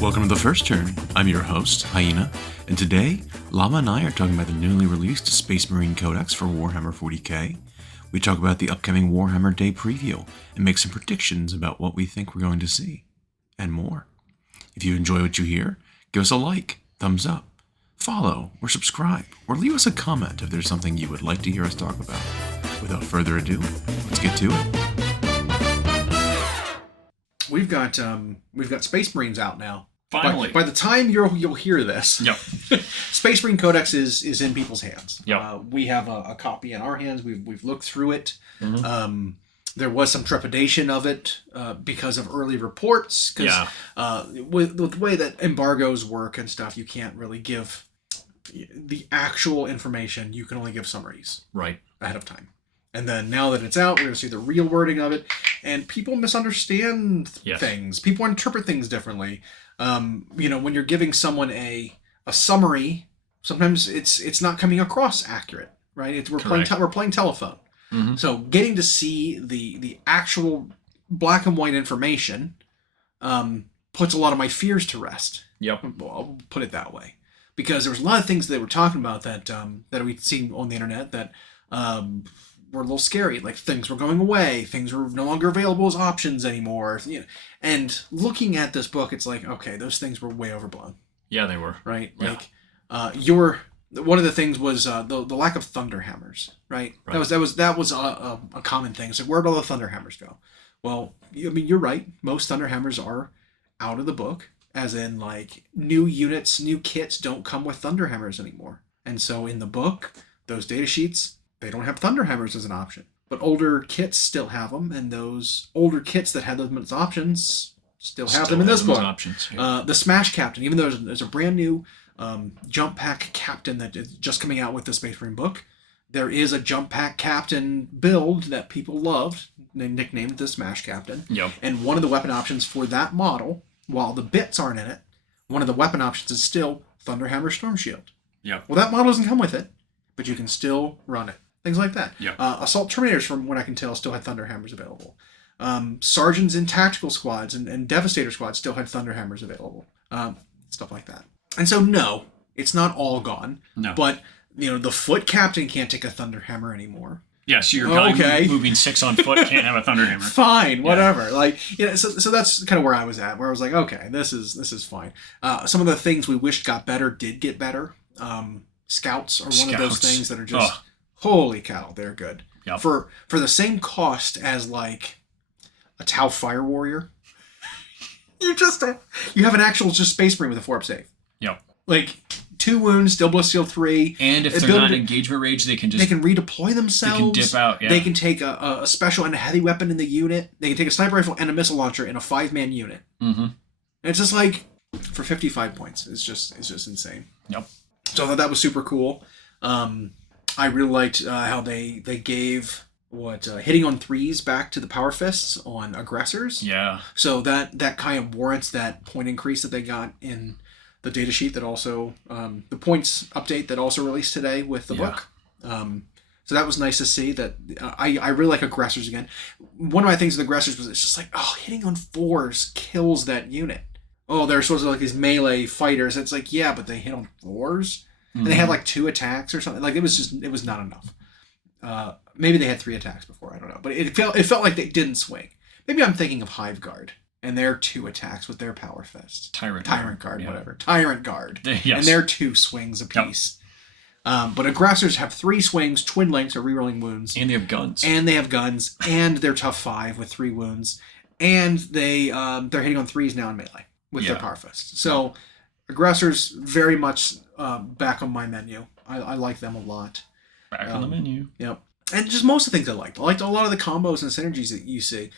Welcome to the First Turn. I'm your host, Hyena, and today, Llama and I are talking about the newly released Space Marine Codex for Warhammer 40k. We talk about the upcoming Warhammer Day preview and make some predictions about what we think we're going to see, and more. If you enjoy what you hear, give us a like, thumbs up, follow, or subscribe, or leave us a comment if there's something you would like to hear us talk about. Without further ado, let's get to it. We've got Space Marines out now. Finally. By the time you'll hear this, yep. Space Marine Codex is in people's hands. Yep. We have a copy in our hands. We've looked through it. Mm-hmm. There was some trepidation of it because of early reports. Because with the way that embargoes work and stuff, you can't really give the actual information. You can only give summaries ahead of time. And then now that it's out, we're going to see the real wording of it. And people misunderstand things. People interpret things differently. When you're giving someone a summary, sometimes it's not coming across accurate, right? We're playing telephone. Mm-hmm. So getting to see the actual black and white information puts a lot of my fears to rest. Yep. I'll put it that way. Because there was a lot of things they were talking about that we'd seen on the internet that were a little scary. Like things were going away, things were no longer available as options anymore. And looking at this book, it's like, okay, those things were way overblown. Yeah, they were. Right? Yeah. One of the things was the lack of thunderhammers, right? That was a common thing. It's like, where'd all the thunderhammers go? Well, you're right. Most thunderhammers are out of the book, as in like new units, new kits don't come with thunderhammers anymore. And so in the book, those data sheets, they don't have thunderhammers as an option. But older kits still have them, and those older kits that had them as options still have them in this book. The Smash Captain, even though there's a brand new jump pack captain that is just coming out with the Space Marine book, there is a jump pack captain build that people loved. They nicknamed the Smash Captain. Yep. And one of the weapon options for that model, while the bits aren't in it, one of the weapon options is still Thunderhammer Storm Shield. Yep. Well, that model doesn't come with it, but you can still run it. Things like that. Yep. Assault Terminators, from what I can tell, still had Thunderhammers available. Sergeants in tactical squads and Devastator squads still had Thunderhammers available. Stuff like that. And so, no, it's not all gone. No. But, the foot captain can't take a Thunderhammer anymore. Yeah, so your guy moving 6 on foot can't have a Thunderhammer. Fine, whatever. So that's kind of where I was at, where I was like, okay, this is fine. Some of the things we wished got better did get better. Scouts are one of those things that are just... Holy cow, they're good. Yep. For the same cost as like a Tau Fire Warrior, you have an actual just Space Marine with a 4-up save. Yep. Like 2 wounds, still Bliss Seal 3. And if they're not engagement rage, they can redeploy themselves. They can dip out. Yeah. They can take a special and a heavy weapon in the unit. They can take a sniper rifle and a missile launcher in a 5-man unit. Mm-hmm. And it's just like for 55 points. It's just insane. Yep. So I thought that was super cool. I really liked how they gave hitting on 3s back to the power fists on aggressors. Yeah. So that kind of warrants that point increase that they got in the data sheet that also the points update that also released today with the book. So that was nice to see that. I really like aggressors again. One of my things with aggressors was it's just like, hitting on 4s kills that unit. Oh, they're supposed to be like these melee fighters. It's like, yeah, but they hit on 4s. And they had like 2 attacks or something. Like it was not enough. Maybe they had 3 attacks before. I don't know. But it felt like they didn't swing. Maybe I'm thinking of Hive Guard and their 2 attacks with their power fist. Tyrant Guard, whatever. Tyrant Guard. Yes. And their 2 swings apiece. Yep. But aggressors have 3 swings, twin links or rerolling wounds. And they have guns. And they're tough 5 with 3 wounds. And they're hitting on 3s now in melee with their power fist. So aggressors very much back on my menu. I like them a lot. Back on the menu. Yep. And just most of the things I liked. I liked a lot of the combos and synergies that you see.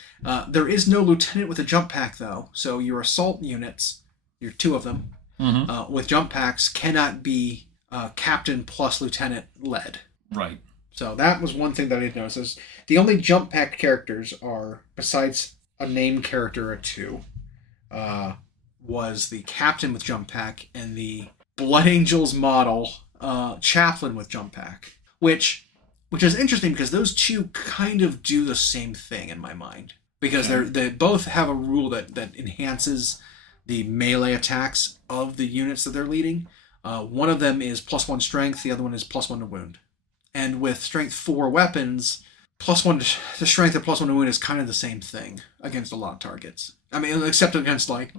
There is no lieutenant with a jump pack, though. So your assault units, your 2 of them, with jump packs cannot be captain plus lieutenant led. Right. So that was one thing that I did notice. The only jump pack characters are, besides a named character or 2, was the captain with jump pack and the Blood Angels model chaplain with jump pack, which is interesting because those 2 kind of do the same thing in my mind, because they both have a rule that enhances the melee attacks of the units that they're leading. One of them is +1 strength, the other one is +1 to wound. And with strength 4 weapons, +1 to strength and +1 to wound is kind of the same thing against a lot of targets. I mean, except against, like,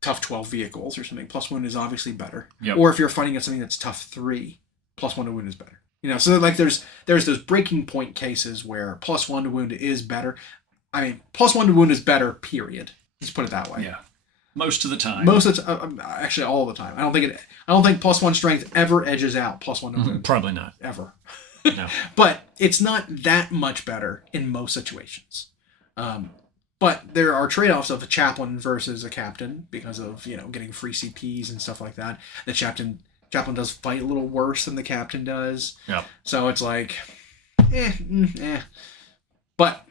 tough 12 vehicles or something. +1 is obviously better. Yep. Or if you're fighting against something that's tough 3, +1 to wound is better. So like there's those breaking point cases where +1 to wound is better. I mean, +1 to wound is better, period. Let's put it that way. Yeah. Most of the time. Actually, all the time. I don't think +1 strength ever edges out +1 to wound. Probably not. Ever. No. But it's not that much better in most situations. But there are trade-offs of a chaplain versus a captain because of, getting free CPs and stuff like that. The chaplain does fight a little worse than the captain does. Yeah. So it's like, But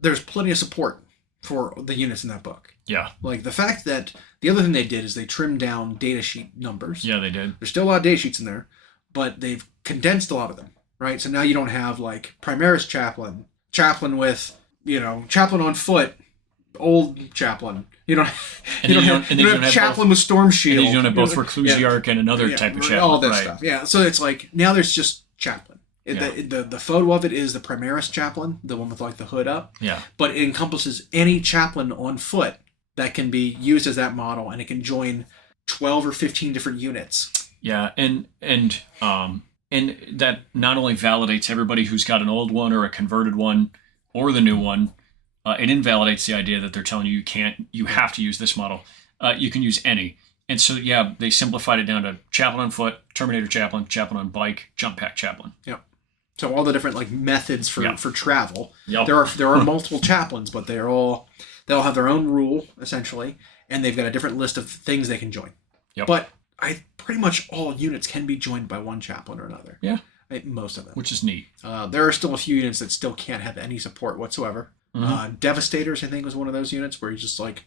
there's plenty of support for the units in that book. Yeah. Like the fact that the other thing they did is they trimmed down data sheet numbers. Yeah, they did. There's still a lot of data sheets in there, but they've condensed a lot of them, right? So now you don't have like Primaris chaplain with, chaplain on foot, old chaplain. You don't have chaplain with storm shield. And you don't have both Reclusiarch and another type of chaplain. All this stuff. Yeah. So it's like now there's just chaplain. The photo of it is the Primaris chaplain, the one with like the hood up. Yeah. But it encompasses any chaplain on foot that can be used as that model, and it can join 12 or 15 different units. Yeah, and that not only validates everybody who's got an old one or a converted one or the new one, it invalidates the idea that they're telling you have to use this model. You can use any. And so, they simplified it down to chaplain on foot, Terminator chaplain, chaplain on bike, jump pack chaplain. Yep. So all the different like methods for travel. Yep. There are multiple chaplains, but they all have their own rule essentially, and they've got a different list of things they can join. Yep. But pretty much all units can be joined by one chaplain or another. Yeah. Most of them. Which is neat. There are still a few units that still can't have any support whatsoever. Mm-hmm. Devastators, I think, was one of those units where you just like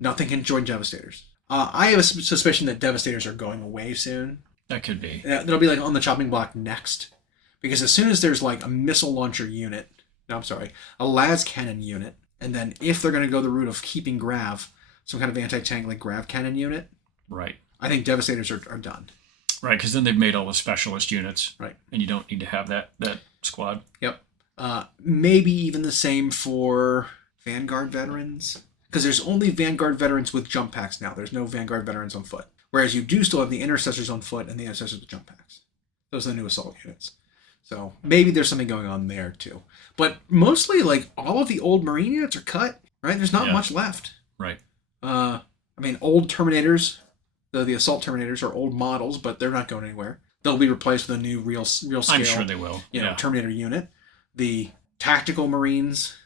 nothing can join Devastators. I have a suspicion that Devastators are going away soon. That could be. They'll be like on the chopping block next. Because as soon as there's like a missile launcher unit, a las cannon unit, and then if they're going to go the route of keeping Grav, some kind of anti-tank like Grav cannon unit, right? I think Devastators are done. Right, because then they've made all the specialist units. Right. And you don't need to have that squad. Yep. Maybe even the same for Vanguard veterans. Because there's only Vanguard veterans with jump packs now. There's no Vanguard veterans on foot. Whereas you do still have the Intercessors on foot and the Intercessors with jump packs. Those are the new assault units. So maybe there's something going on there too. But mostly, like, all of the old Marine units are cut, right? There's not much left. Right. Old Terminators, the assault Terminators are old models, but they're not going anywhere. They'll be replaced with a new real scale. I'm sure they will. Terminator unit. The Tactical Marines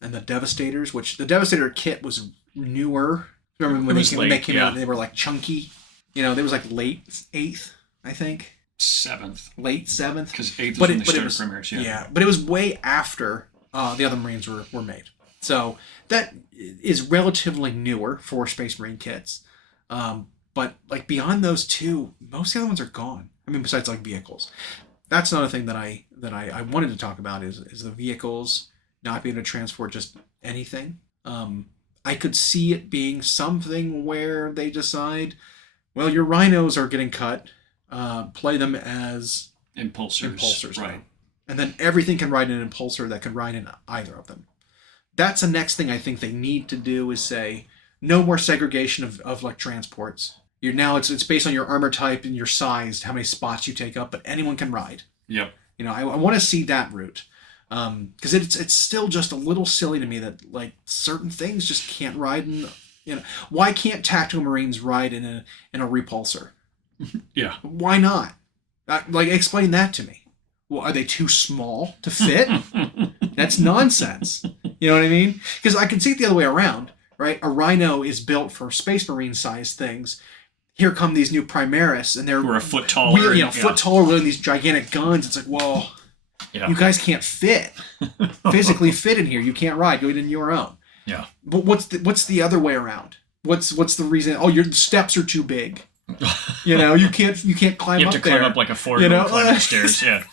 and the Devastators, which the Devastator kit was newer. Remember when they came out and they were like chunky? They was like late 8th, I think. 7th. Late 7th. Because 8th was when they started Primaris, Yeah, but it was way after the other Marines were made. So that is relatively newer for Space Marine kits. But like beyond those two, most of the other ones are gone. I mean, besides like vehicles. That's another thing that I wanted to talk about is the vehicles not being able to transport just anything. I could see it being something where they decide, well, your rhinos are getting cut. Play them as impulsors, right? And then everything can ride an impulsor that can ride in either of them. That's the next thing I think they need to do is say no more segregation of like transports. It's based on your armor type and your size, how many spots you take up, but anyone can ride. Yep. I want to see that route. Because it's still just a little silly to me that like certain things just can't ride in. Why can't Tactical Marines ride in a repulsor? Yeah. Why not? Explain that to me. Well, are they too small to fit? That's nonsense. You know what I mean? Because I can see it the other way around, right? A Rhino is built for Space Marine size things. Here come these new Primaris, and they're a foot taller. Foot taller, wielding these gigantic guns. It's like, well, you guys can't physically fit in here. You can't ride. Go in your own. Yeah. But what's the other way around? What's the reason? Oh, your steps are too big. You can't climb up there. You have to climb up like a 4-year-old climbing stairs. Yeah.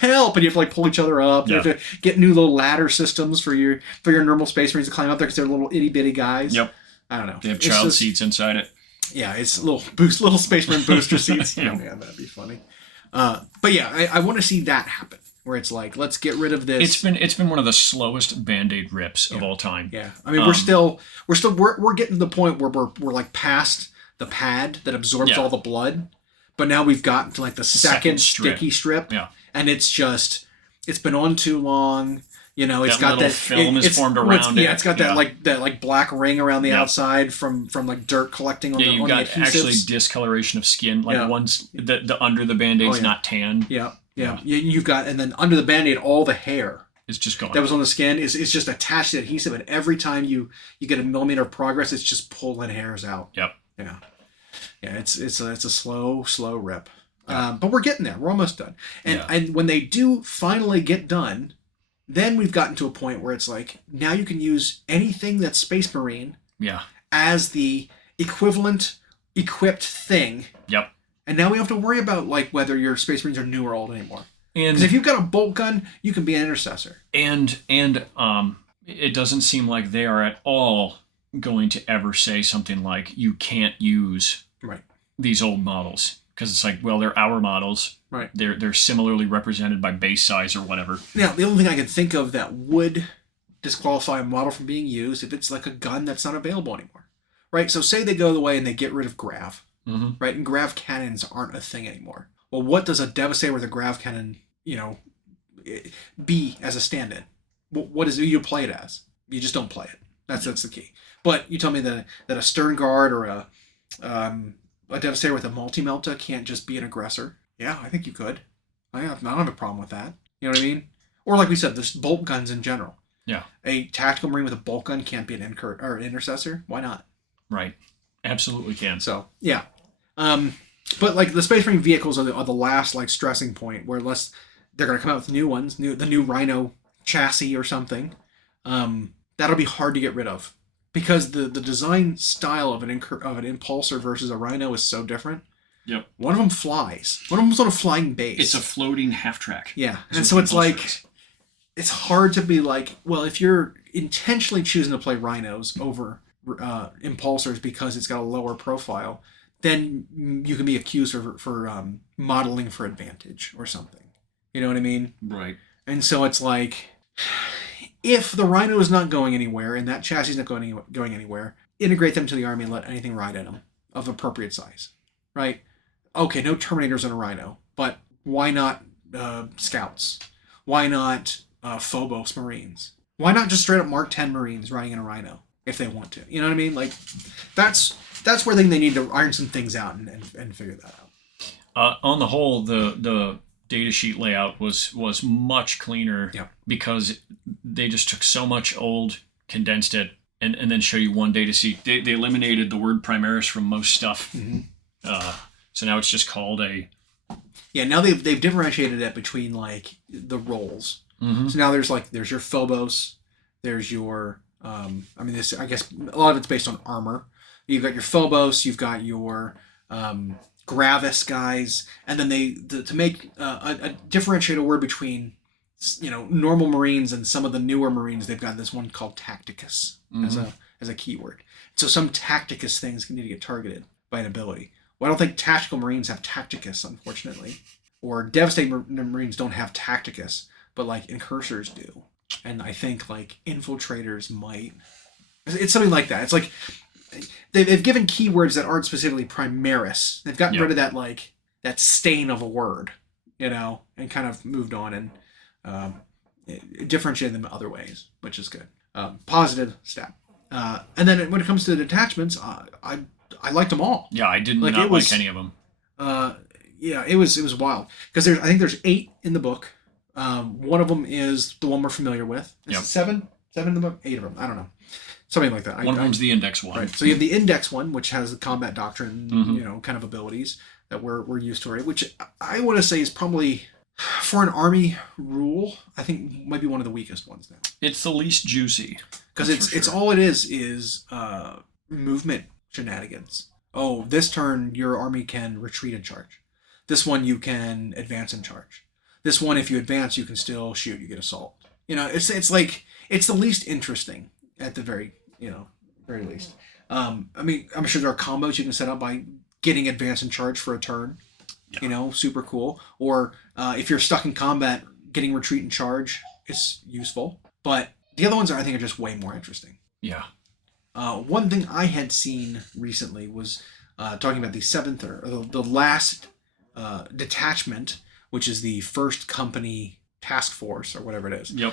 Help, and you have to like pull each other up. Yeah. You have to get new little ladder systems for your normal Space Marines to climb up there because they're little itty bitty guys. Yep. I don't know. They have It's child just- seats inside it. Yeah, it's little Space Marine booster seats. Yeah. Oh man, that'd be funny. But yeah, I want to see that happen, where it's like, let's get rid of this. It's been one of the slowest Band-Aid rips of all time. Yeah, I mean, we're getting to the point where we're like past the pad that absorbs Yeah. all the blood, but now we've gotten to like the second strip. sticky strip. Yeah. And it's been on too long. You know, it's That got little that film is formed around Yeah, it. it's got Yeah. that like black ring around the Yeah. outside from like dirt collecting on Yeah, the you've on got the adhesives. actually discoloration of skin. Like Yeah. once the under the Band-Aid's Oh, yeah. not tanned, Yeah. You've got, and then under the Band-Aid, all the hair it's just gone. that was on the skin is just attached to the adhesive, and every time you get a millimeter of progress, it's just pulling hairs out. Yep. Yeah. It's a slow rip. But we're getting there. We're almost done. And when they do finally get done, then we've gotten to a point where it's like, now you can use anything that's Space Marine Yeah. as the equivalent equipped thing. Yep. And now we don't have to worry about like whether your Space Marines are new or old anymore. And Because if you've got a bolt gun, you can be an intercessor. and it doesn't seem like they are at all going to ever say something like you can't use Right. these old models, because it's like, well, they're our models. Right. They're similarly represented by base size or whatever. Now, the only thing I can think of that would disqualify a model from being used if it's like a gun that's not available anymore. Right? So say they go the way and they get rid of grav. Mm-hmm. Right? And grav cannons aren't a thing anymore. Well, what does a Devastator with a grav cannon, be as a stand-in? What is it you play it as? You just don't play it. That's the key. But you tell me that a Stern Guard or a Devastator with a multi-melta can't just be an aggressor. Yeah, I think you could. I don't have a problem with that. You know what I mean? Or like we said, there's bolt guns in general. Yeah. A tactical marine with a bolt gun can't be an intercessor. Why not? Right. Absolutely can. So yeah. But like the Space Marine vehicles are the last like stressing point where they're gonna come out with new ones, the new Rhino chassis or something. That'll be hard to get rid of because the design style of an impulsor versus a Rhino is so different. Yep. One of them flies. One of them's on a flying base. It's a floating half track. Yeah, and so it's like it's hard to be like, well, if you're intentionally choosing to play Rhinos over impulsors because it's got a lower profile, then you can be accused for modeling for advantage or something. You know what I mean? Right. And so it's like, if the Rhino is not going anywhere and that chassis is not going anywhere, integrate them to the army and let anything ride in them of appropriate size, right? Okay, no Terminators in a Rhino, but why not Scouts? Why not Phobos Marines? Why not just straight up Mark 10 Marines riding in a Rhino if they want to? You know what I mean? Like, that's where they need to iron some things out and figure that out. On the whole, the data sheet layout was much cleaner. Yeah. Because they just took so much old, condensed it, and then show you one data sheet. They eliminated the word Primaris from most stuff. Mm-hmm. So now it's just called a... Yeah, now they've differentiated it between like the roles. Mm-hmm. So now there's your Phobos, there's your I guess a lot of it's based on armor. You've got your Phobos, you've got your Gravis guys, and then to make a differentiated word between normal Marines and some of the newer Marines, they've got this one called Tacticus as a keyword. So some Tacticus things need to get targeted by an ability. Well, I don't think tactical Marines have Tacticus, unfortunately, or Devastating Marines don't have Tacticus, but like Incursors do, and I think like Infiltrators might. It's something like that. It's like they've given keywords that aren't specifically Primaris. They've gotten rid of that stain of a word, and kind of moved on and differentiated them other ways, which is good. Positive step. And then when it comes to the detachments, I liked them all. Yeah, I did not like any of them. Yeah, it was wild because I think there's 8 in the book. One of them is the one we're familiar with. Is it 7 in the book? 8 of them. I don't know. Something like that. One of them's the index one. Right. So you have the index one, which has the combat doctrine, kind of abilities that we're used to already, which I want to say is probably, for an army rule, I think might be one of the weakest ones now. It's the least juicy. Because it's all it is movement shenanigans. Oh, this turn your army can retreat and charge. This one you can advance and charge. This one, if you advance, you can still shoot. You get assault. It's like it's the least interesting at the very very least. I mean, I'm sure there are combos you can set up by getting advance and charge for a turn. Yeah. You know, super cool. Or if you're stuck in combat, getting retreat and charge is useful. But the other ones I think are just way more interesting. Yeah. One thing I had seen recently was talking about the seventh or the last detachment, which is the first company task force or whatever it is. Yep.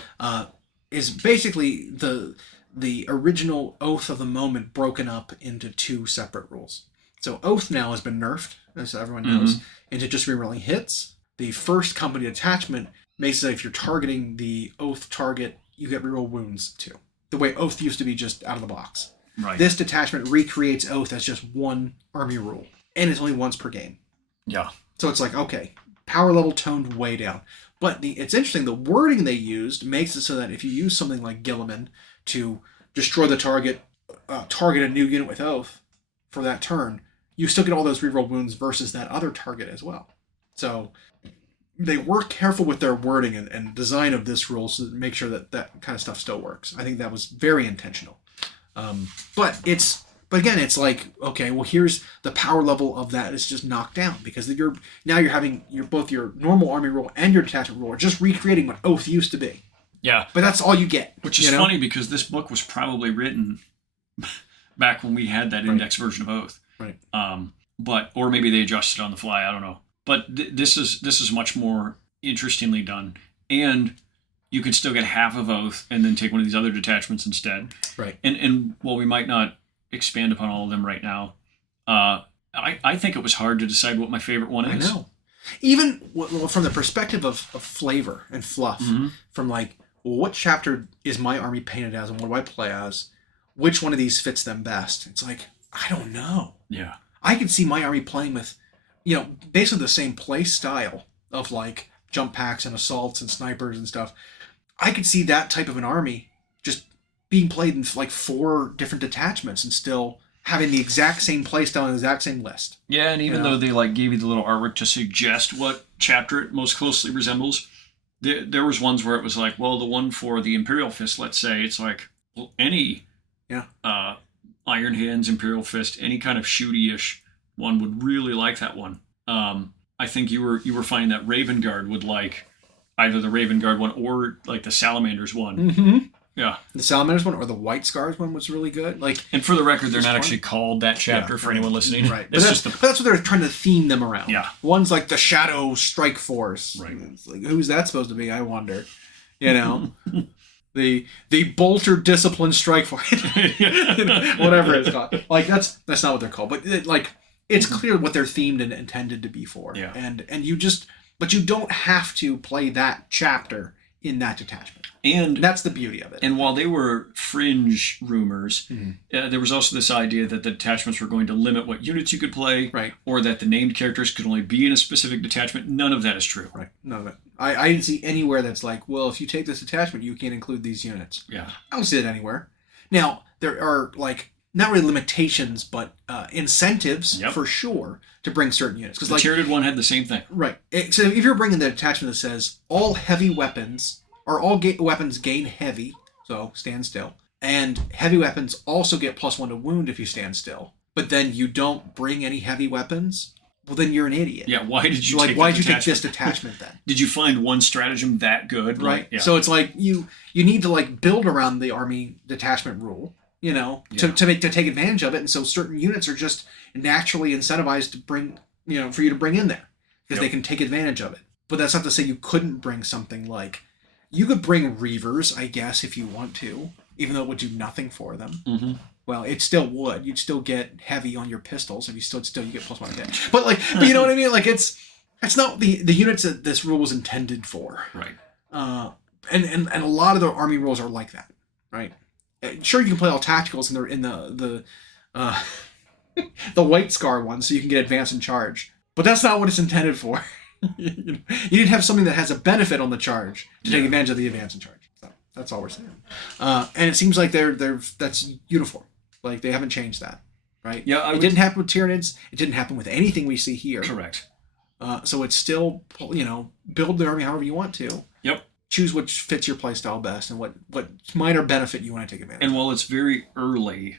Is basically the original Oath of the Moment broken up into two separate rules. So Oath now has been nerfed, as everyone knows, into just rerolling hits. The first company detachment makes it if you're targeting the Oath target, you get reroll wounds too. The way Oath used to be just out of the box. Right. This detachment recreates Oath as just one army rule. And it's only once per game. Yeah. So it's like, okay, power level toned way down. But it's interesting, the wording they used makes it so that if you use something like Gilliman to destroy the target, target a new unit with Oath for that turn, you still get all those reroll wounds versus that other target as well. So they were careful with their wording and design of this rule to make sure that that kind of stuff still works. I think that was very intentional. But again, it's like, okay, well, here's the power level of that is just knocked down because you're having both your normal army rule and your detachment rule are just recreating what Oath used to be. Yeah. But that's all you get. Which is funny because this book was probably written back when we had that index version of Oath. Right. Or maybe they adjusted on the fly. I don't know. But this is much more interestingly done, and you can still get half of Oath and then take one of these other detachments instead. Right. And while we might not expand upon all of them right now, I think it was hard to decide what my favorite one is. I know. Even from the perspective of flavor and fluff, from like, well, what chapter is my army painted as and what do I play as? Which one of these fits them best? It's like, I don't know. Yeah. I could see my army playing with, basically the same play style of like jump packs and assaults and snipers and stuff. I could see that type of an army just being played in like 4 different detachments and still having the exact same play style and the exact same list. Yeah, and even though they like gave you the little artwork to suggest what chapter it most closely resembles, there was ones where it was like, well, the one for the Imperial Fist, let's say, it's like, well, any Iron Hands, Imperial Fist, any kind of shooty-ish one would really like that one. I think you were finding that Raven Guard would like either the Raven Guard one or like the Salamanders one. Mm-hmm. Yeah. The Salamanders one or the White Scars one was really good. And for the record, they're not actually called that chapter for anyone listening. Right. But that's what they're trying to theme them around. Yeah. One's like the Shadow Strike Force. Right. It's like, who's that supposed to be? I wonder. The Bolter Discipline Strike Force. Whatever it's called. Like that's not what they're called. But it's clear what they're themed and intended to be for. Yeah. And but you don't have to play that chapter in that detachment. And that's the beauty of it. And while they were fringe rumors, there was also this idea that the detachments were going to limit what units you could play, right, or that the named characters could only be in a specific detachment. None of that is true. Right. None of it. I didn't see anywhere that's like, well, if you take this detachment, you can't include these units. Yeah. I don't see it anywhere. Now, there are not really limitations, but incentives for sure to bring certain units. Because the Tyranid one had the same thing. Right. So if you're bringing the detachment that says all heavy weapons or all weapons gain heavy, so stand still, and heavy weapons also get +1 to wound if you stand still, but then you don't bring any heavy weapons, well then you're an idiot. Yeah. Why did you why did you take this detachment then? Did you find one stratagem that good? Right. So it's like you need to build around the army detachment rule. To take advantage of it, and so certain units are just naturally incentivized to bring, for you to bring in there because they can take advantage of it. But that's not to say you couldn't bring something like, you could bring Reavers, I guess, if you want to, even though it would do nothing for them. Mm-hmm. Well, it still would. You'd still get heavy on your pistols if you still you get +1 hit. But but you know what I mean? It's not the units that this rule was intended for. Right. And a lot of the army rules are like that, right? Sure, you can play all tacticals in the White Scar one, so you can get advance and charge. But that's not what it's intended for. You need to have something that has a benefit on the charge to take advantage of the advance and charge. So that's all we're saying. And it seems like that's uniform. They haven't changed that, right? Yeah, it didn't happen with Tyranids. It didn't happen with anything we see here. Correct. So it's still, build the army however you want to. Yep. Choose which fits your playstyle best and what minor benefit you want to take advantage of. And while it's very early,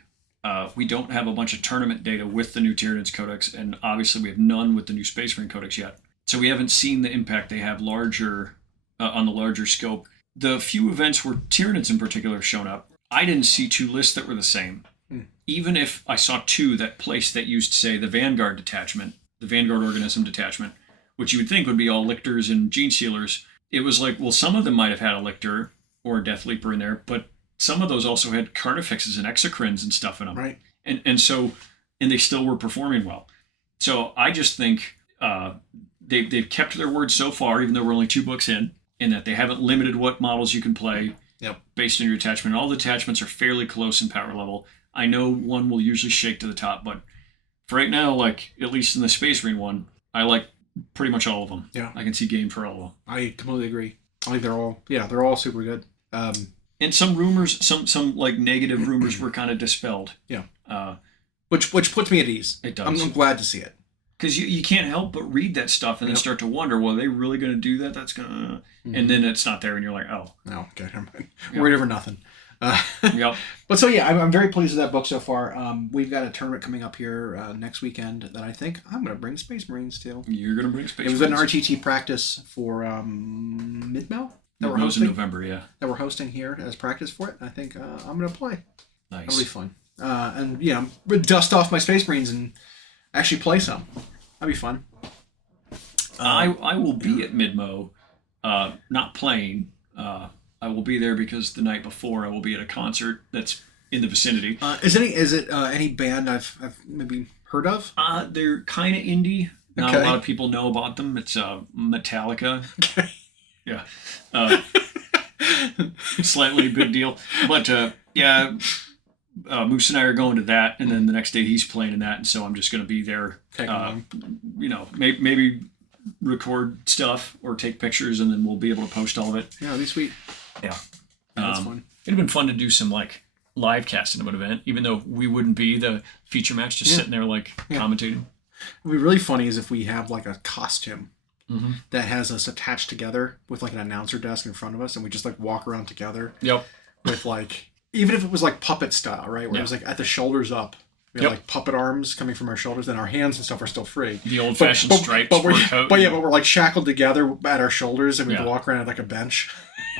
we don't have a bunch of tournament data with the new Tyranids Codex, and obviously we have none with the new Space Marine Codex yet. So we haven't seen the impact they have larger on the larger scope. The few events where Tyranids in particular have shown up, I didn't see 2 lists that were the same. Even if I saw 2 that used, say, the Vanguard detachment, the Vanguard organism detachment, which you would think would be all lictors and gene sealers, it was like, well, some of them might have had a lictor or a Death Leaper in there, but some of those also had carnifexes and exocrines and stuff in them. Right. And they still were performing well. So I just think they've kept their word so far, even though we're only 2 books in that they haven't limited what models you can play based on your attachment. All the attachments are fairly close in power level. I know one will usually shake to the top, but for right now, like, at least in the Space Marine one, I like pretty much all of them. Yeah. I can see game for all of them. I completely agree. I think they're all super good. And some rumors, some like negative rumors were kind of dispelled. Yeah. Which puts me at ease. It does. I'm glad to see it. Because you can't help but read that stuff and then start to wonder, well, are they really going to do that? That's going to... And then it's not there and you're like, oh. No, okay, never mind. Worried over nothing. Yep. But so, yeah, I'm very pleased with that book so far. We've got a tournament coming up here next weekend that I think I'm going to bring Space Marines to. You're going to bring Space Marines? It was an RTT practice for Mid-Mel. Mid-Mel's in November, yeah. That we're hosting here as practice for it. I think I'm going to play. Nice. It'll be fun. And, you know, dust off my Space Marines and actually play some. That'd be fun. I will be at Mid-Mo, not playing. I will be there because the night before I will be at a concert that's in the vicinity. Is it any band I've maybe heard of? They're kind of indie. Not Okay. a lot of people know about them. It's Metallica. Okay. Yeah. Slightly big deal. But yeah, Moose and I are going to that, and then the next day he's playing in that, and so I'm just going to be there. You know, maybe record stuff or take pictures, and then we'll be able to post all of it. Yeah, that'd be sweet. Yeah. That's fun. It'd have been fun to do some like live casting of an event, even though we wouldn't be the feature match, just sitting there like commentating. It'd be really funny is if we have like a costume that has us attached together with like an announcer desk in front of us, and we just like walk around together. Yep. With like, even if it was like puppet style, right? Where it was like at the shoulders up. We have like puppet arms coming from our shoulders, and our hands and stuff are still free. The old-fashioned striped but sport coat. But we're like shackled together at our shoulders, and we walk around at like a bench.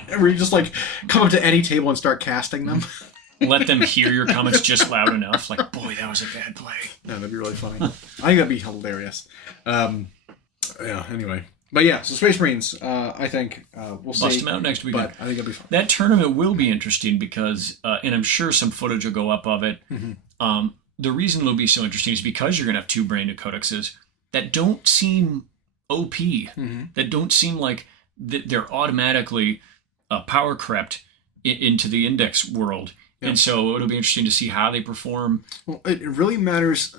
And we just like come up to any table and start casting them. Let them hear your comments just loud enough. Like, boy, that was a bad play. Yeah, that'd be really funny. I think that'd be hilarious. Yeah, anyway. But yeah, so Space Marines, I think we'll see. Bust them out next weekend. But I think it'll be fun. That tournament will be interesting because, and I'm sure some footage will go up of it. The reason it'll be so interesting is because you're going to have 2 brand new codexes that don't seem OP, that don't seem like they're automatically power crept into the index world. And so it'll be interesting to see how they perform. Well, it really matters.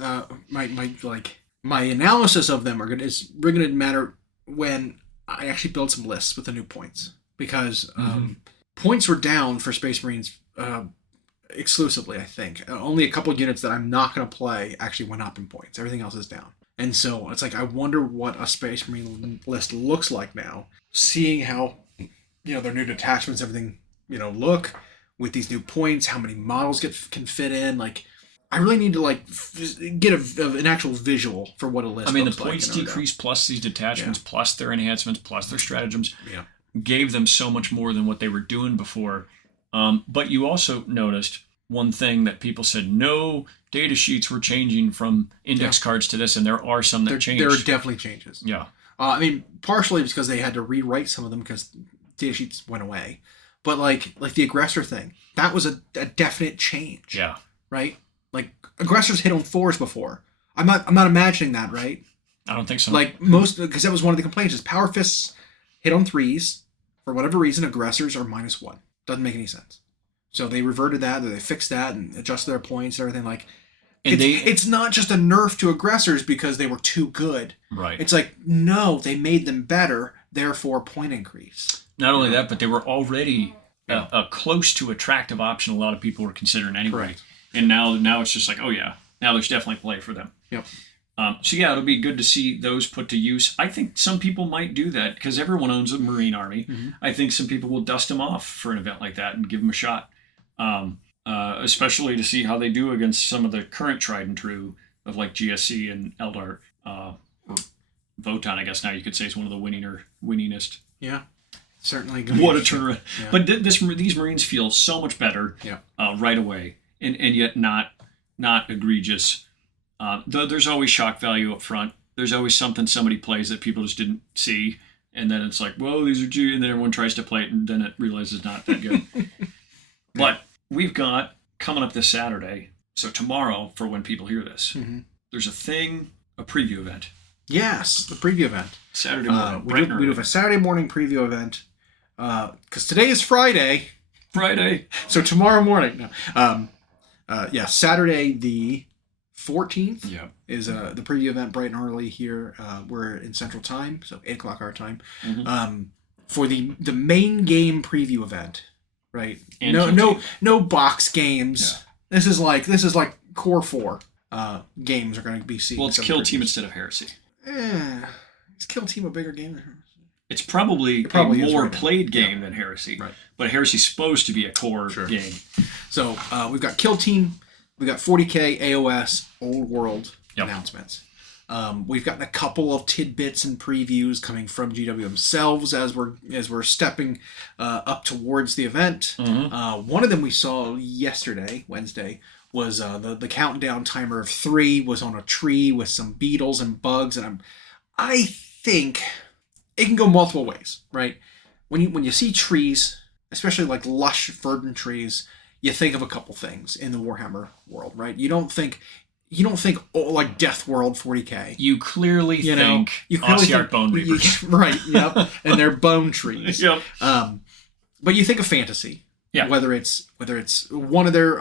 My analysis of them is really going to matter when I actually build some lists with the new points, because points were down for Space Marines exclusively. I think only a couple units that I'm not going to play actually went up in points. Everything else is down, and so it's like I wonder what a Space Marine list looks like now, seeing how their new detachments, everything look. With these new points, how many models can fit in? Like, I really need to get an actual visual for what a list. I mean, the looks points like, decrease plus these detachments plus their enhancements plus their stratagems gave them so much more than what they were doing before. But you also noticed one thing that people said: no data sheets were changing from index cards to this, and there are some that changed. There are definitely changes. Yeah. I mean, partially because they had to rewrite some of them because data sheets went away. But like the aggressor thing, that was a definite change. Yeah. Right? Like aggressors hit on 4s before. I'm not imagining that, right? I don't think so. Like because that was one of the complaints is power fists hit on 3s. For whatever reason, aggressors are -1. Doesn't make any sense. So they reverted that, or they fixed that and adjusted their points and everything. Like, it's not just a nerf to aggressors because they were too good. Right. It's like, no, they made them better, therefore point increase. Not only that, but they were already a close to attractive option a lot of people were considering anyway. Correct. And now it's just like, oh yeah, now there's definitely play for them. Yep. So yeah, it'll be good to see those put to use. I think some people might do that because everyone owns a Marine army. I think some people will dust them off for an event like that and give them a shot. especially to see how they do against some of the current tried and true of like GSC and Eldar. Or Votan, I guess now you could say, is one of the winningest. Yeah, certainly. What a turnaround! Yeah. But these Marines feel so much better right away, and yet not egregious. Though there's always shock value up front. There's always something somebody plays that people just didn't see, and then it's like, whoa, these are G, and then everyone tries to play it, and then it realizes not that good. But we've got coming up this Saturday, so tomorrow for when people hear this, there's a preview event. Yes, the preview event. Saturday morning. We do have a Saturday morning preview event because today is Friday. So tomorrow morning. Saturday the 14th is the preview event bright and early here. We're in Central Time, so 8 o'clock our time. For the main game preview event, right? And no box games. Yeah. This is like core 4 games are going to be seen. Well, it's Kill Team instead of Heresy. Is Kill Team a bigger game than Heresy? It's probably a more played game than Heresy. Right. But Heresy's supposed to be a core game. So we've got Kill Team, we've got 40K, AOS, Old World announcements. We've gotten a couple of tidbits and previews coming from GW themselves as we're stepping up towards the event. One of them we saw yesterday, Wednesday, was the countdown timer of 3 was on a tree with some beetles and bugs, and I think it can go multiple ways, right? When you see trees, especially like lush verdant trees, you think of a couple things in the Warhammer world, right? You don't think like Death World 40K. You clearly think Ossiarch Bone Reapers. Right, yep. And they're bone trees. Yep. But you think of fantasy. Yeah. Whether it's one of their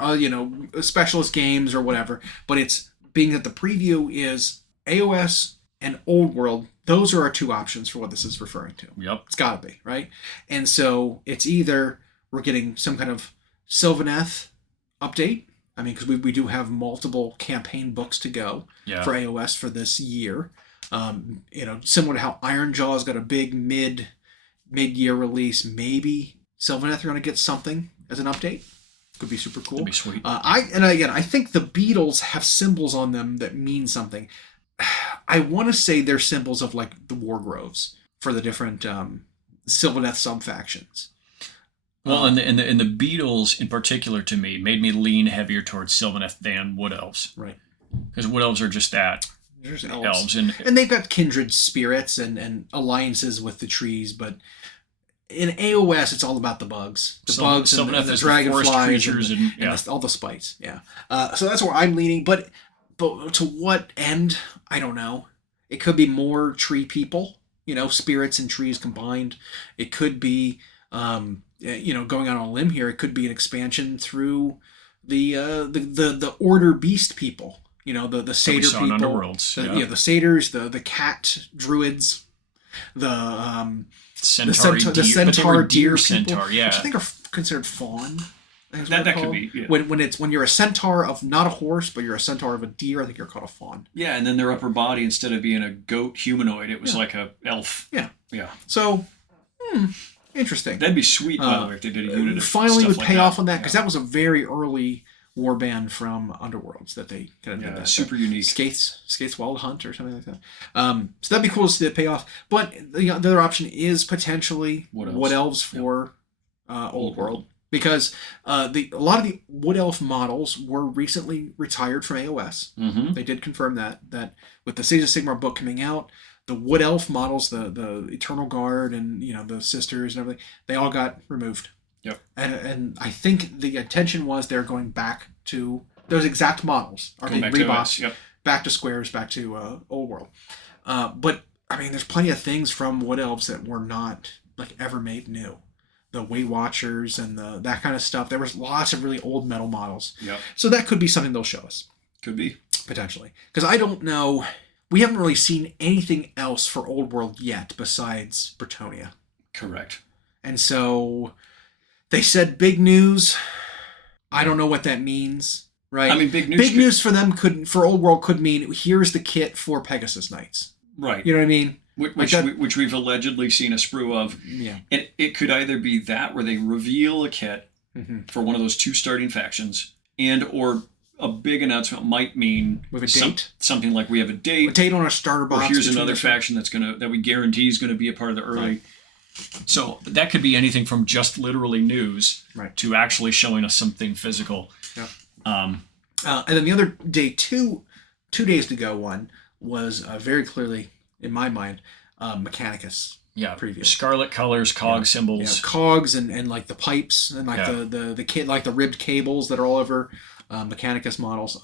specialist games or whatever, but it's being that the preview is AOS and Old World. Those are our 2 options for what this is referring to. Yep. It's got to be, right? And so it's either we're getting some kind of Sylvaneth update. I mean, because we do have multiple campaign books to go for AOS for this year. Similar to how Ironjaw's got a big mid-year release. Maybe Sylvaneth are going to get something as an update. Could be super cool. Could be sweet. I think the beetles have symbols on them that mean something. I want to say they're symbols of like the war groves for the different Sylvaneth sub-factions. Well, and the beetles in particular to me made me lean heavier towards Sylvaneth than Wood Elves. Right. Because Wood Elves are just that. There's elves. And they've got kindred spirits and alliances with the trees, but in AOS, it's all about the bugs. The bugs and the dragonflies and all the spites. Yeah. So that's where I'm leaning. But to what end? I don't know. It could be more tree people, spirits and trees combined. It could be, going out on a limb here, it could be an expansion through the Order Beast people. The Satyr people. Underworlds. The Satyrs, the cat druids, the centaur deer centaur, people, which I think are considered fawn. That could be. Yeah. When you're a centaur of not a horse, but you're a centaur of a deer, I think you're called a fawn. Yeah, and then their upper body, instead of being a goat humanoid, it was like a elf. Yeah. Yeah. So, interesting. That'd be sweet, by the way, if they did a unit of finally stuff would pay off on that, because that was a very early warband from Underworlds that they kind of did that. Super unique. Skates Wild Hunt or something like that. So that'd be cool to see it pay off. But the other option is potentially Wood Elves for Old World. Because a lot of the Wood Elf models were recently retired from AOS. Mm-hmm. They did confirm that with the Sage of Sigmar book coming out, the Wood Elf models, the Eternal Guard and the Sisters and everything, they all got removed. Yep. And I think the intention was they're going back to those exact models are being rebossed back to squares, back to Old World. But I mean, there's plenty of things from Wood Elves that were not like ever made new. The Way Watchers and that kind of stuff. There was lots of really old metal models. Yep. So that could be something they'll show us. Could be. Potentially. Because I don't know. We haven't really seen anything else for Old World yet besides Bretonnia. Correct. And so they said big news. I don't know what that means. Right? I mean, big news. Big news for them for Old World could mean here's the kit for Pegasus Knights. Right. You know what I mean? Which we've allegedly seen a sprue of. Yeah. It could either be that where they reveal a kit for one of those 2 starting factions, and or a big announcement might mean with a date, something like we have a date on a starter box, or here's another faction that we guarantee is going to be a part of the early. Right. So that could be anything from just literally news to actually showing us something physical. Yeah. And then the other day, two days to go, one was very clearly in my mind Mechanicus. Yeah, preview. Scarlet colors, cog symbols, cogs, and like the pipes and like the like the ribbed cables that are all over Mechanicus models,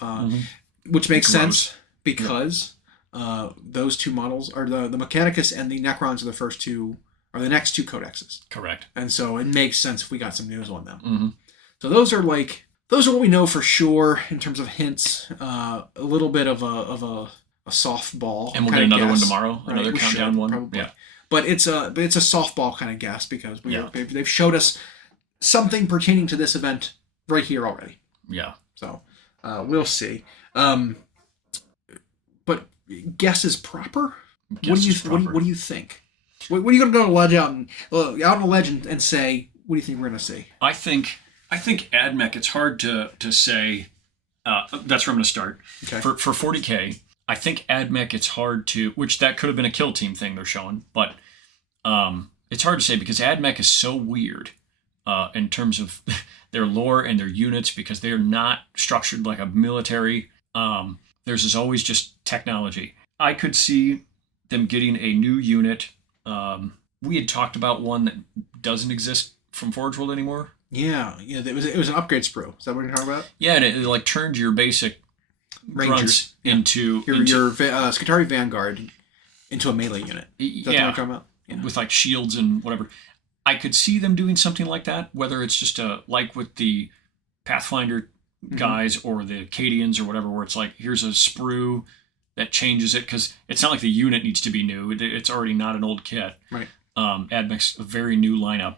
which makes sense because those 2 models are the Mechanicus and the Necrons are the next 2 codexes. Correct. And so it makes sense if we got some news on them. So those are what we know for sure in terms of hints. A little bit of a softball. And we'll get another one tomorrow. Right? Another countdown one. Probably. Yeah. But it's a softball kind of guess because they've showed us something pertaining to this event right here already. Yeah. So we'll see. But guess is proper. What do you think? What are you going to go on a ledge out on a ledge and say? What do you think we're going to see? I think AdMech. It's hard to say. That's where I'm going to start. Okay. For 40K. I think AdMech, it's hard to, which that could have been a kill team thing they're showing, but it's hard to say because AdMech is so weird in terms of their lore and their units because they are not structured like a military. Theirs is always just technology. I could see them getting a new unit. We had talked about one that doesn't exist from Forge World anymore. Yeah, it was an upgrade sprue. Is that what you're talking about? Yeah, and it like turned your basic Rangers into your Skitarii Vanguard into a melee unit. Is that what you're talking about? Yeah. With like shields and whatever. I could see them doing something like that, whether it's just like with the Pathfinder guys or the Cadians or whatever, where it's like, here's a sprue that changes it, because it's not like the unit needs to be new. It's already not an old kit. Right. AdMech's a very new lineup.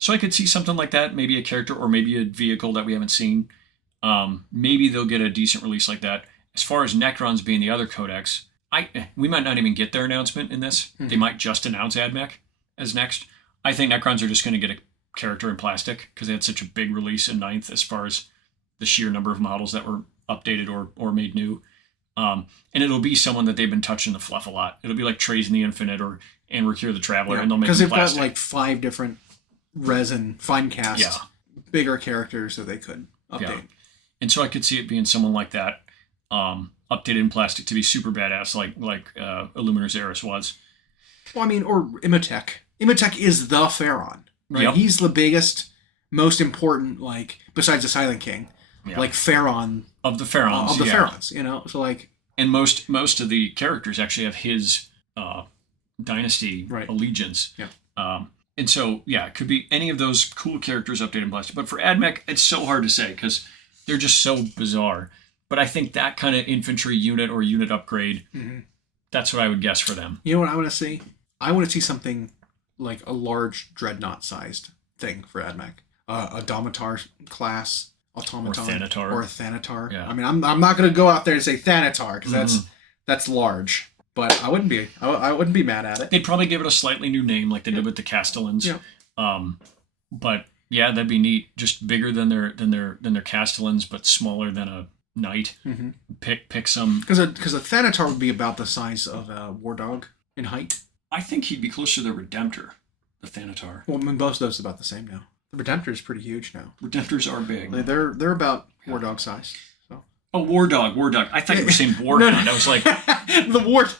So I could see something like that, maybe a character or maybe a vehicle that we haven't seen. Maybe they'll get a decent release like that. As far as Necrons being the other codex, we might not even get their announcement in this. They might just announce AdMech as next. I think Necrons are just going to get a character in plastic because they had such a big release in 9th as far as the sheer number of models that were updated or made new. And it'll be someone that they've been touching the fluff a lot. It'll be like Trays in the Infinite or Anrukir the Traveler, and they'll make them plastic. Because they've got like 5 different resin fine cast bigger characters that they could update. Yeah. And so I could see it being someone like that, updated in plastic to be super badass, like Illuminar's Eris was. Well, I mean, or Imhotep. Imhotep is the Pharaon, right? Yep. He's the biggest, most important, like, besides the Silent King, like Pharaon of the Pharaons. Pharaons, you know. So like, and most of the characters actually have his dynasty allegiance. Yeah. And so it could be any of those cool characters updated in plastic. But for AdMech, it's so hard to say because they're just so bizarre. But I think that kind of infantry unit or unit upgrade, that's what I would guess for them. You know what I want to see? I want to see something like a large dreadnought-sized thing for AdMech. A Domitar class automaton. Or a Thanatar. Yeah. I mean, I'm not going to go out there and say Thanatar because that's large. But I wouldn't be mad at it. They'd probably give it a slightly new name like they did with the Castellans. Yeah. But yeah, that'd be neat. Just bigger than their Castellans, but smaller than a knight. Pick some because a Thanatar would be about the size of a War Dog in height. I think he'd be closer to the Redemptor, the Thanatar. Well, I mean, most of those are about the same now. The Redemptor is pretty huge now. Redemptors are big. They're about War Dog size. So. Oh, War Dog. I thought you were saying Warhound. I was like what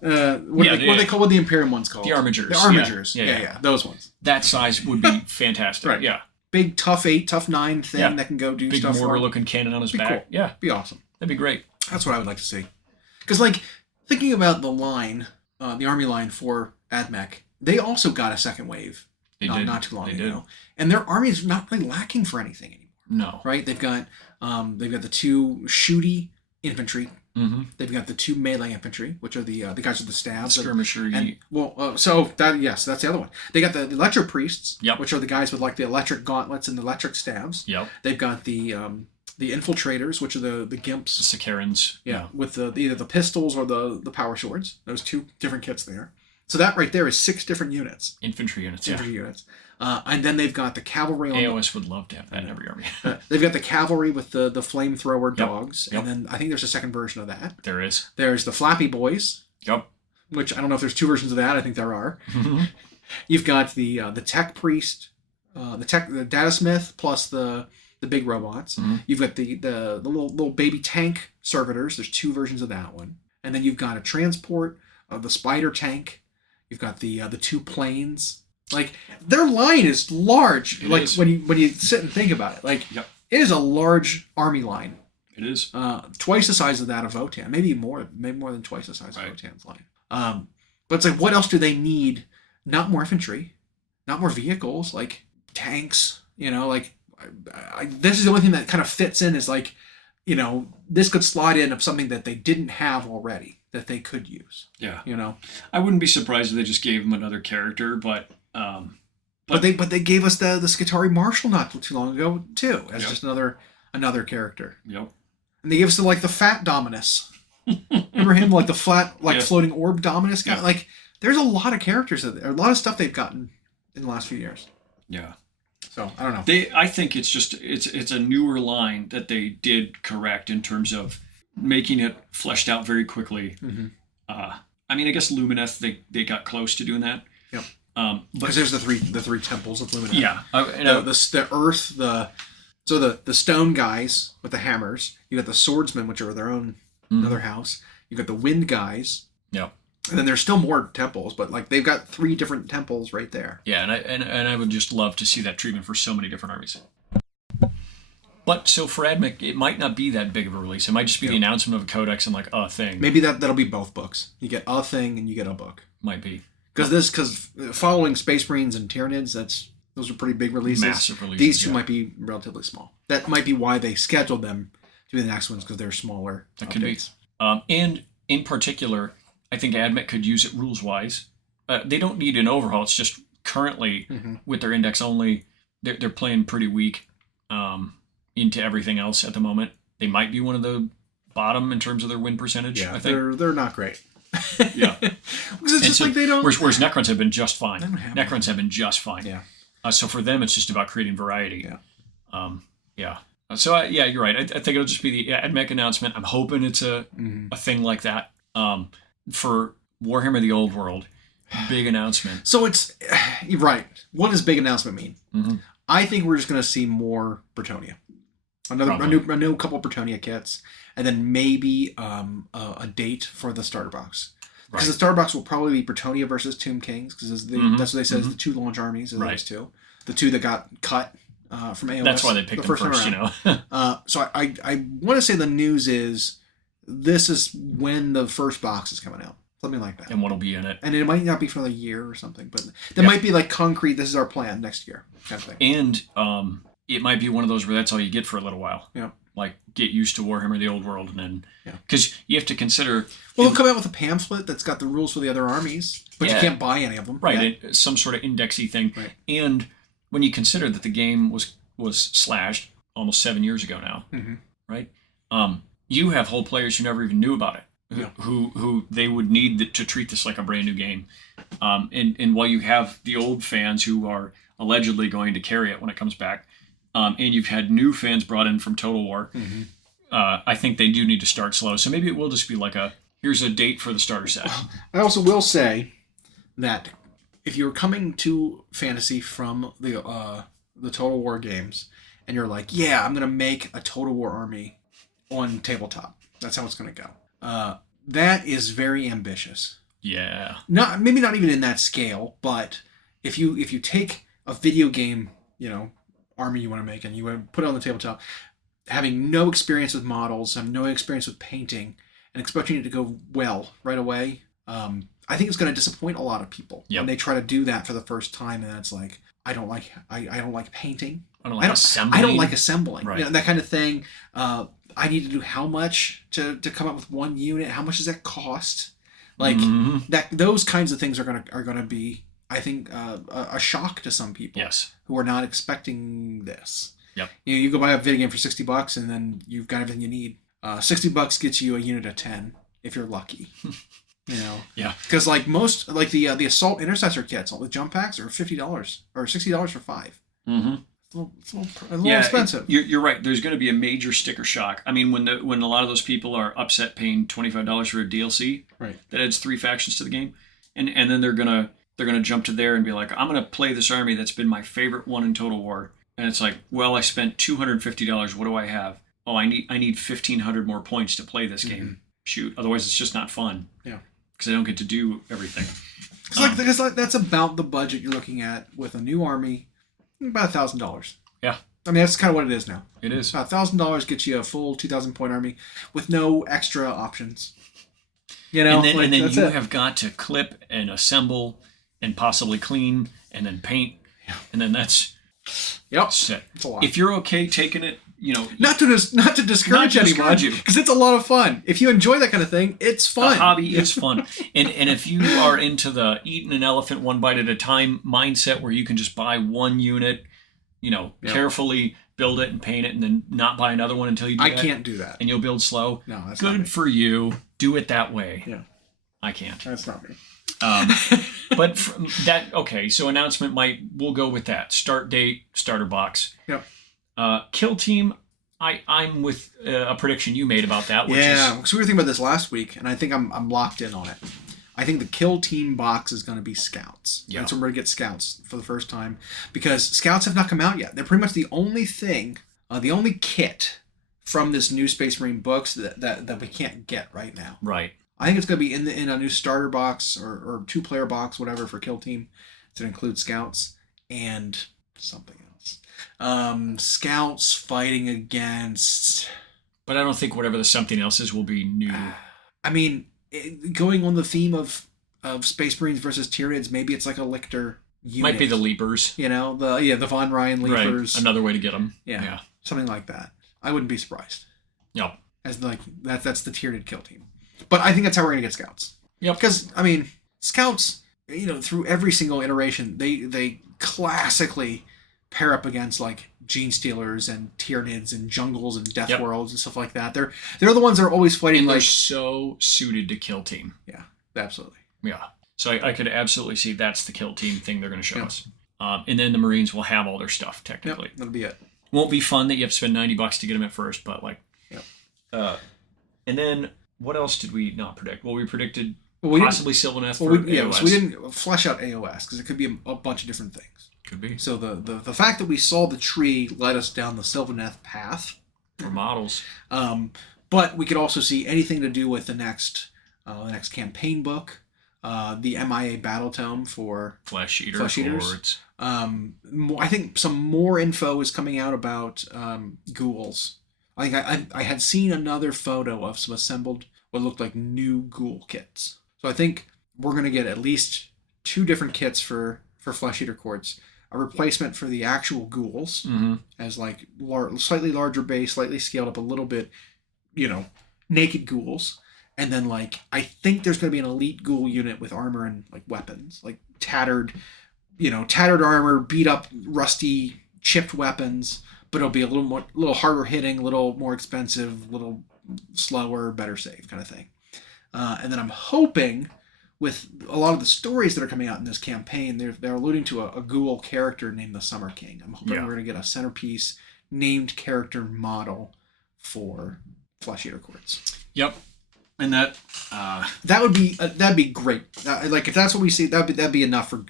do they call what the Imperium one's called? The Armigers. The Armigers. Yeah, those ones. That size would be fantastic. Right. Yeah. Big tough 8, tough 9 thing that can go do big stuff. Big mortar-looking cannon on his back. Cool. Yeah. Be awesome. That'd be great. That's what I would like to see. Because, like, thinking about the line, the army line for AdMech, they also got a second wave not too long ago. And their army is not really lacking for anything anymore. No. Right? They've got the 2 shooty infantry. They've got the 2 melee infantry, which are the guys with the stabs. Skirmisher. That's the other one. They got the electro priests, yep. which are the guys with like the electric gauntlets and the electric stabs. Yep. They've got the infiltrators, which are the gimps. The Sicarans. Yeah, with either the pistols or the power swords. Those 2 different kits there. So that right there is 6 different units. Infantry units. And then they've got the cavalry on AOS would love to have that in every army. they've got the cavalry with the flamethrower Yep. dogs. Yep. And then I think there's a second version of that. There is. There's the Flappy Boys, Yep. which I don't know if there's 2 versions of that. I think there are. You've got the tech priest, the data smith, plus the big robots. You've got the little baby tank servitors. There's 2 versions of that one. And then you've got a transport of the spider tank. You've got the 2 planes. Like, their line is large. It like is. when you sit and think about it, like Yep. it is a large army line. It is. Twice the size of that of Votan, maybe more than twice the size Right. of Votan's line. But it's like, what else do they need? Not more infantry, not more vehicles, like tanks. Like this is the only thing that kind of fits in is like, this could slide in of something that they didn't have already that they could use. Yeah. But I wouldn't be surprised if they just gave him another character, but they gave us the Skitarii Marshal not too long ago too, as Yep. just another character. Yep. And they gave us the Fat Dominus. Remember him, like the flat, Yeah. floating orb Dominus guy? Yeah. Like, there's a lot of characters, a lot of stuff they've gotten in the last few years. Yeah. So, I don't know. I think it's a newer line that they did correct in terms of making it fleshed out very quickly. I mean, I guess Lumineth, they got close to doing that. Yep. But Because there's the three temples of Lumineth. yeah, The earth, the stone guys with the hammers. You got the swordsmen, which are their own another house. You got the wind guys. yeah. And then there's still more temples, but like they've got 3 different temples right there. Yeah, and I would just love to see that treatment for so many different armies. But so for AdMech, it might not be that big of a release. It might just be the announcement of a codex and like a thing. Maybe that'll be both books. You get a thing and you get a book. Might be. Because following Space Marines and Tyranids, those are pretty big releases. Massive releases. These 2 yeah. might be relatively small. That might be why they scheduled them to be the next ones, because they're smaller. That could be. And in particular, I think AdMech could use it rules-wise. They don't need an overhaul. It's just currently, with their index only, they're playing pretty weak into everything else at the moment. They might be one of the bottom in terms of their win percentage, Yeah, I think. they're not great. Yeah. Because it's just like they don't... Whereas Necrons have been just fine. They don't have Necrons have been just fine. Yeah. So for them, it's just about creating variety. Yeah. Yeah. So yeah, you're right. I think it'll just be the AdMech announcement. I'm hoping it's a thing like that. For Warhammer: The Old World, big announcement. So you're right. What does big announcement mean? I think we're just going to see more Bretonia. A new couple of Bretonia kits, and then maybe a date for the starter box. Because the starter box will probably be Bretonia versus Tomb Kings, because that's what they said is the 2 launch armies. Those 2, the 2 that got cut from AOS. That's why they picked them first, So I want to say the news is this is when the first box is coming out, something like that. And what'll be in it. And it might not be for another year or something, but there might be like concrete. This is our plan next year, kind of thing. And it might be one of those where that's all you get for a little while. Yeah. Like get used to Warhammer: The Old World, and then because you have to consider. Well, they'll come out with a pamphlet that's got the rules for the other armies, but you can't buy any of them. Right, some sort of indexy thing. Right. And when you consider that the game was slashed almost 7 years ago now, right? You have whole players who never even knew about it, who they would need to treat this like a brand new game. And while you have the old fans who are allegedly going to carry it when it comes back, and you've had new fans brought in from Total War, I think they do need to start slow. So maybe it will just be like here's a date for the starter set. I also will say that if you're coming to Fantasy from the Total War games, and you're like, yeah, I'm going to make a Total War army on tabletop. That's how it's going to go. That is very ambitious. Yeah. Maybe not even in that scale, but if you take a video game, army you want to make and you want to put it on the tabletop, having no experience with models, having no experience with painting, and expecting it to go well right away, I think it's going to disappoint a lot of people when they try to do that for the first time, and it's like, I don't like painting. I don't like assembling. I don't like assembling. Right. That kind of thing. I need to do how much to come up with one unit? How much does that cost? Like those kinds of things are gonna be, I think, a shock to some people. Yes. Who are not expecting this. Yep. You go buy a video game for $60 and then you've got everything you need. $60 gets you a unit of 10 if you're lucky. Yeah. Because like most, like the assault intercessor kits, all the jump packs are $50 or $60 for 5. Mm-hmm. It's a little expensive. You're right. There's going to be a major sticker shock. I mean, when a lot of those people are upset paying $25 for a DLC, right, that adds 3 factions to the game, and then they're gonna jump to there and be like, I'm gonna play this army that's been my favorite one in Total War, and it's like, well, I spent $250. What do I have? Oh, I need 1,500 more points to play this game. Shoot, otherwise it's just not fun. Yeah, because I don't get to do everything. Because that's about the budget you're looking at with a new army. About $1,000. Yeah. I mean, that's kind of what it is now. It is. About $1,000 gets you a full 2,000 point army with no extra options. And then you have got to clip and assemble and possibly clean and then paint. Yeah. And then that's set. It's a lot. If you're okay taking it, not to discourage anyone, because it's a lot of fun. If you enjoy that kind of thing, it's fun. The hobby is fun. And if you are into the eating an elephant one bite at a time mindset where you can just buy one unit, carefully build it and paint it and then not buy another one until you do that. I can't do that. And you'll build slow. No, that's good not me. for you. Do it that way. Yeah. I can't. That's not me. But from that, okay, so announcement we'll go with that. Start date, starter box. Yep. Kill team, I'm with a prediction you made about that. Because we were thinking about this last week, and I think I'm locked in on it. I think the kill team box is going to be scouts. Yeah. That's when we're going to get scouts for the first time, because scouts have not come out yet. They're pretty much the only thing, the only kit from this new Space Marine books that we can't get right now. Right. I think it's going to be in a new starter box or 2-player box, whatever, for kill team to include scouts and something else. Scouts fighting against. But I don't think whatever the something else is will be new. I mean, going on the theme of Space Marines versus Tyranids, maybe it's like a Lictor unit. Might be the Leapers. The Von Ryan Leapers. Right. Another way to get them. Yeah. Something like that. I wouldn't be surprised. Yep. As that's the Tyranid kill team. But I think that's how we're going to get scouts. Yep. Because, I mean, scouts, through every single iteration, they classically pair up against, like, Gene Stealers and Tyranids and Jungles and Death Worlds and stuff like that. They're the ones that are always fighting, and like... they're so suited to kill team. Yeah, absolutely. Yeah. So I could absolutely see that's the kill team thing they're going to show us. And then the Marines will have all their stuff, technically. Yep, that'll be it. Won't be fun that you have to spend $90 to get them at first, but, like... Yep. And then... What else did we not predict? Well, we predicted possibly Sylvaneth for AOS. So we didn't flesh out AOS because it could be a bunch of different things. Could be. So the fact that we saw the tree led us down the Sylvaneth path. Or models. But we could also see anything to do with the next campaign book, the MIA Battle Tome for Flesh Eaters. Hordes. I think some more info is coming out about ghouls. I think I had seen another photo of some assembled what looked like new ghoul kits. So I think we're going to get at least 2 different kits for Flesh Eater Courts. A replacement for the actual ghouls as like slightly larger base, slightly scaled up a little bit, naked ghouls. And then like I think there's going to be an elite ghoul unit with armor and like weapons, like tattered armor, beat up, rusty, chipped weapons. But it'll be a little harder hitting, a little more expensive, a little slower, better save kind of thing. And then I'm hoping, with a lot of the stories that are coming out in this campaign, they're alluding to a ghoul character named the Summer King. I'm hoping we're going to get a centerpiece named character model for Flesh Eater Courts. Yep. And that would be that'd be great. Like if that's what we see, that'd be enough for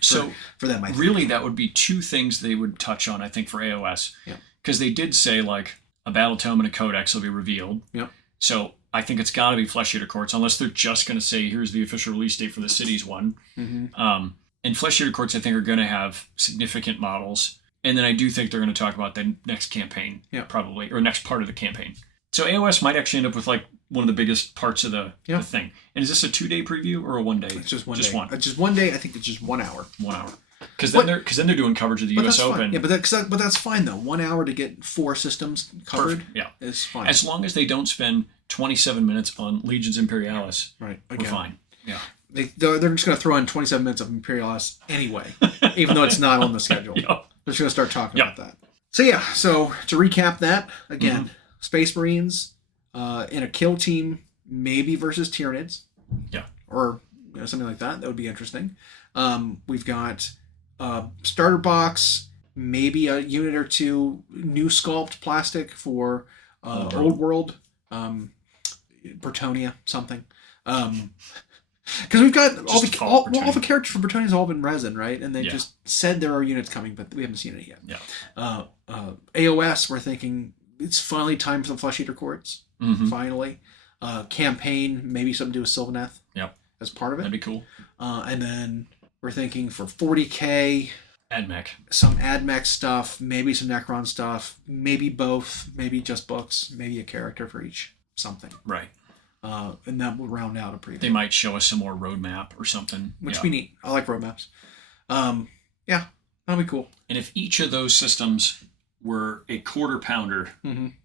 them. I think. Really, that would be 2 things they would touch on. I think for AOS. Yeah. Because they did say, like, a Battle Tome and a Codex will be revealed. Yep. So I think it's got to be Flesh Eater Courts, unless they're just going to say, here's the official release date for the cities one. Mm-hmm. And Flesh Eater Courts, I think, are going to have significant models. And then I do think they're going to talk about the next campaign, probably, or next part of the campaign. So AOS might actually end up with, like, one of the biggest parts of the thing. And is this a 2-day preview or a 1 day? It's just one day. It's just 1 day. I think it's just 1 hour. 1 hour. Because then they're doing coverage of the U.S. Open. Fine. Yeah, but that's fine though. 1 hour to get 4 systems covered. Perfect. Yeah, is fine. As long as they don't spend 27 minutes on Legions Imperialis. Right. We're fine. Yeah. They're just going to throw in 27 minutes of Imperialis anyway, even though it's not on the schedule. They're just going to start talking about that. So to recap that again, Space Marines in a kill team, maybe versus Tyranids. Yeah. or something like that. That would be interesting. We've got starter box, maybe a unit or two new sculpt plastic for Old World, Bretonia, something. Because we've got all the characters for Bretonia's all been resin, right? And they just said there are units coming, but we haven't seen it yet. Yeah. AOS, we're thinking it's finally time for the Flesh Eater Courts. Mm-hmm. Finally. Campaign, maybe something to do with Sylvaneth. Yep. As part of it. That'd be cool. And then we're thinking for 40k, AdMech. some AdMech stuff, maybe some Necron stuff, maybe both, maybe just books, maybe a character for each, something. Right. And that will round out a preview. They might show us some more roadmap or something. Which we need. I like roadmaps. Yeah, that'll be cool. And if each of those systems were a quarter pounder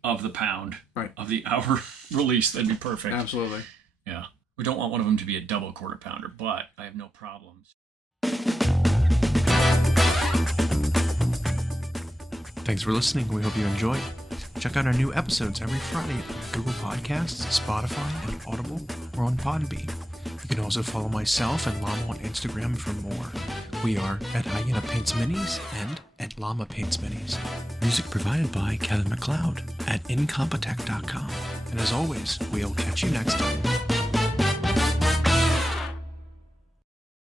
of the pound of the hour release, that'd be perfect. Absolutely. Yeah. We don't want one of them to be a double quarter pounder, but I have no problems. Thanks for listening. We hope you enjoyed. Check out our new episodes every Friday on Google Podcasts, Spotify, and Audible, or on Podbean. You can also follow myself and Llama on Instagram for more. We are at Hyena Paints Minis and at Llama Paints Minis. Music provided by Kevin MacLeod at incompetech.com. And as always, we'll catch you next time.